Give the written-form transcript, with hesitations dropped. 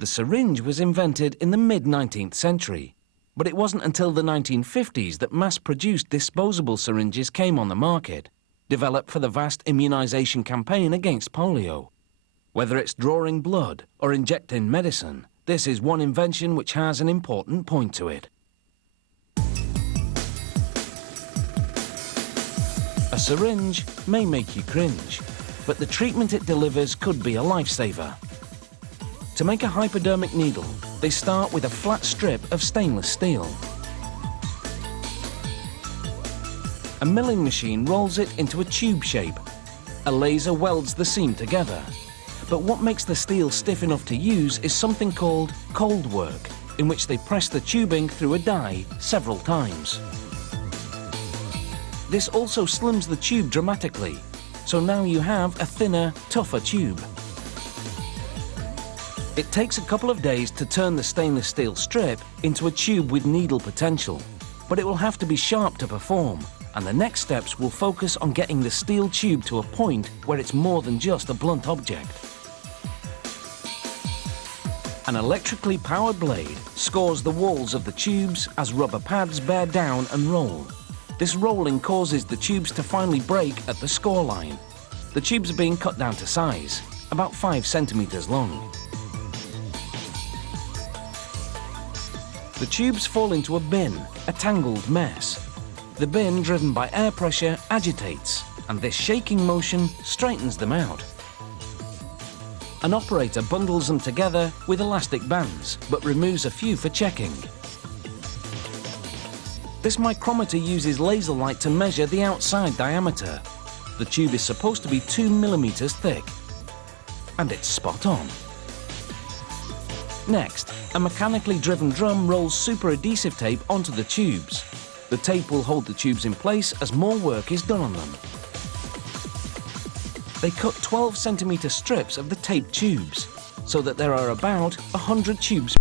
The syringe was invented in the mid-19th century, but it wasn't until the 1950s that mass-produced disposable syringes came on the market, developed for the vast immunization campaign against polio. Whether it's drawing blood or injecting medicine, this is one invention which has an important point to it. A syringe may make you cringe, but the treatment it delivers could be a lifesaver. To make a hypodermic needle, they start with a flat strip of stainless steel. A milling machine rolls it into a tube shape. A laser welds the seam together. But what makes the steel stiff enough to use is something called cold work, in which they press the tubing through a die several times. This also slims the tube dramatically, so now you have a thinner, tougher tube. It takes a couple of days to turn the stainless steel strip into a tube with needle potential, but it will have to be sharp to perform, and the next steps will focus on getting the steel tube to a point where it's more than just a blunt object. An electrically powered blade scores the walls of the tubes as rubber pads bear down and roll. This rolling causes the tubes to finally break at the score line. The tubes are being cut down to size, about 5 centimeters long. The tubes fall into a bin, a tangled mess. The bin, driven by air pressure, agitates, and this shaking motion straightens them out. An operator bundles them together with elastic bands, but removes a few for checking. This micrometer uses laser light to measure the outside diameter. The tube is supposed to be 2 millimeters thick, and it's spot on. Next, a mechanically driven drum rolls super adhesive tape onto the tubes. The tape will hold the tubes in place as more work is done on them. They cut 12 centimeter strips of the taped tubes, so that there are about 100 tubes